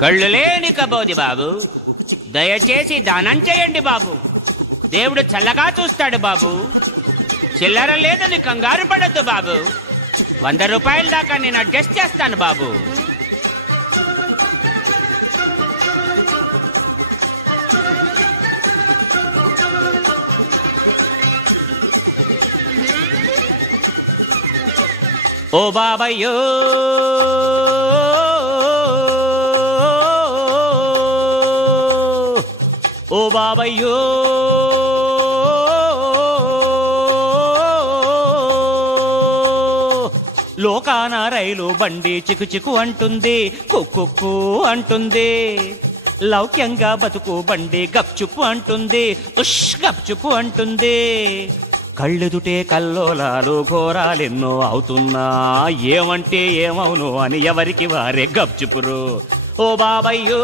కళ్ళు లేని కబోది బాబు, దయచేసి దానం చేయండి బాబు. దేవుడు చల్లగా చూస్తాడు బాబు. చిల్లర లేదని కంగారు పడద్దు బాబు. 100 రూపాయల దాకా నేను అడ్జస్ట్ చేస్తాను బాబు. ఓ బాబయ్యో ఓ బాబయ్యో లోకాన రైలు బండి చికు చికు అంటుంది, కుక్కు అంటుంది. లౌక్యంగా బతుకు బండి గప్చుప్పు అంటుంది, ఉష్ గప్చుప్పు అంటుంది. కళ్ళెదుటే కల్లోలాలు ఘోరాలెన్నో అవుతున్నా, ఏమంటే ఏమవును అని ఎవరికి వారే గప్చుపురు. ఓ బాబయ్యో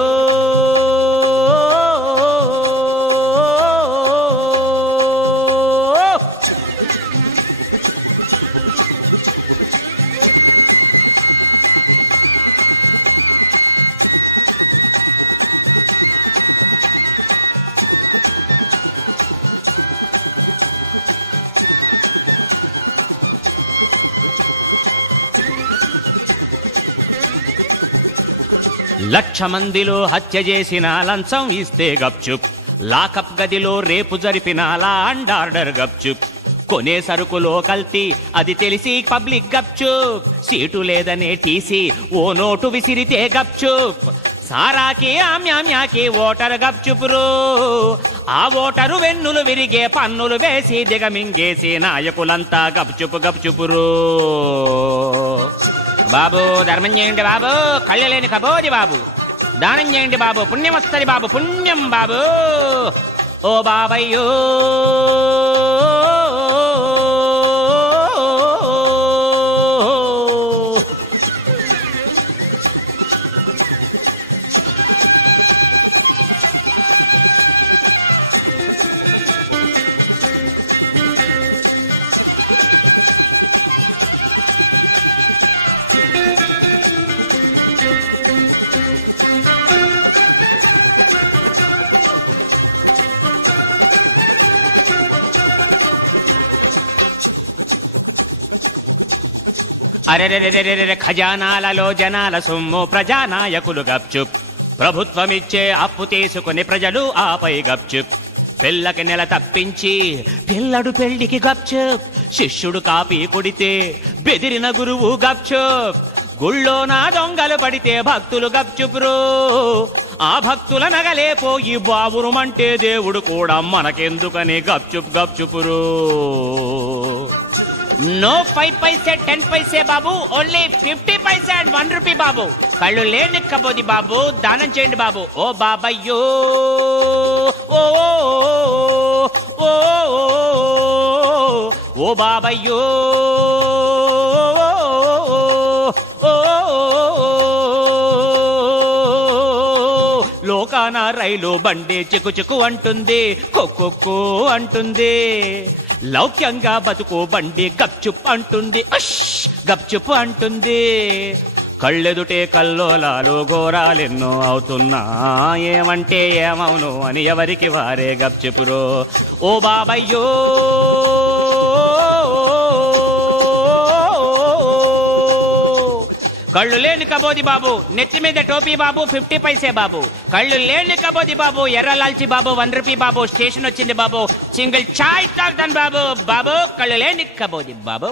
లక్ష మందిలో హత్య చేసిన లంచం ఇస్తే గప్చుప్, లాకప్ గదిలో రేపు జరిపిన లా అండ్ ఆర్డర్ గప్చుప్. కొనే సరుకులో కల్తీ అది తెలిసి పబ్లిక్ గప్చుప్. సీటు లేదనే టీసీ ఓ నోటు విసిరితే గప్చుప్. సారాకి ఆమ్యామ్యాకి ఓటర్ గప్చుపురు. ఆ ఓటరు వెన్నులు విరిగే పన్నులు వేసి దిగమింగేసి నాయకులంతా గప్చుపు గప్చుపురు. బాబు ధర్మం చేయండి బాబు, కళ్ళు లేని కబోది బాబు. దానం చేయండి బాబు, పుణ్యం వస్తుంది బాబు, పుణ్యం బాబు. ఓ బాబయ్యో అరెరెరెరెరె ఖజానాలలో జనాల సొమ్ము ప్రజానాయకులు గప్చుప్. ప్రభుత్వమిచ్చే అప్పు తీసుకుని ప్రజలు ఆపై గప్చుప్. పిల్లకి నెల తప్పించి పిల్లడు పెళ్లికి గప్చుప్. శిష్యుడు కాపీ కొడితే బెదిరిన గురువు గప్చుప్. గుళ్ళోన దొంగలు పడితే భక్తులు గప్చుపురు. ఆ భక్తుల నగలే పోయి బావురుమంటే దేవుడు కూడా మనకెందుకని గప్చుప్ గప్చుపురు. నో 5 పైసే 10 పైసే బాబు, ఓన్లీ 50 పైసే అండ్ 1 రూపీ బాబు. కళ్ళు లేని కబోది బాబు, దానం చేయండి బాబు. ఓ బాబయ్యో ఓ ఓ ఓ బాబయ్యో ఓ లోకాన రైలు బండి చికు చికు అంటుంది, కుక్కు అంటుంది. లౌక్యంగా బతుకు బండి గప్చుప్ అంటుంది, అష్ గప్చుప్ అంటుంది. కళ్ళెదుటే కల్లోలాలు ఘోరాలెన్నో అవుతున్నా, ఏమంటే ఏమవును అని ఎవరికి వారే గప్చుపురు. ఓ బాబయ్యో కళ్ళు లేని కబోది బాబు, నెత్తి మీద టోపీ బాబు, 50 పైసే బాబు. కళ్ళు లేని కబోది బాబు, ఎర్ర లాల్చి బాబు, 1 రూపీ బాబు. స్టేషన్ వచ్చింది బాబు, సింగిల్ చాయ్ తాగుతాను బాబు. బాబు కళ్ళు లేని కబోది బాబు.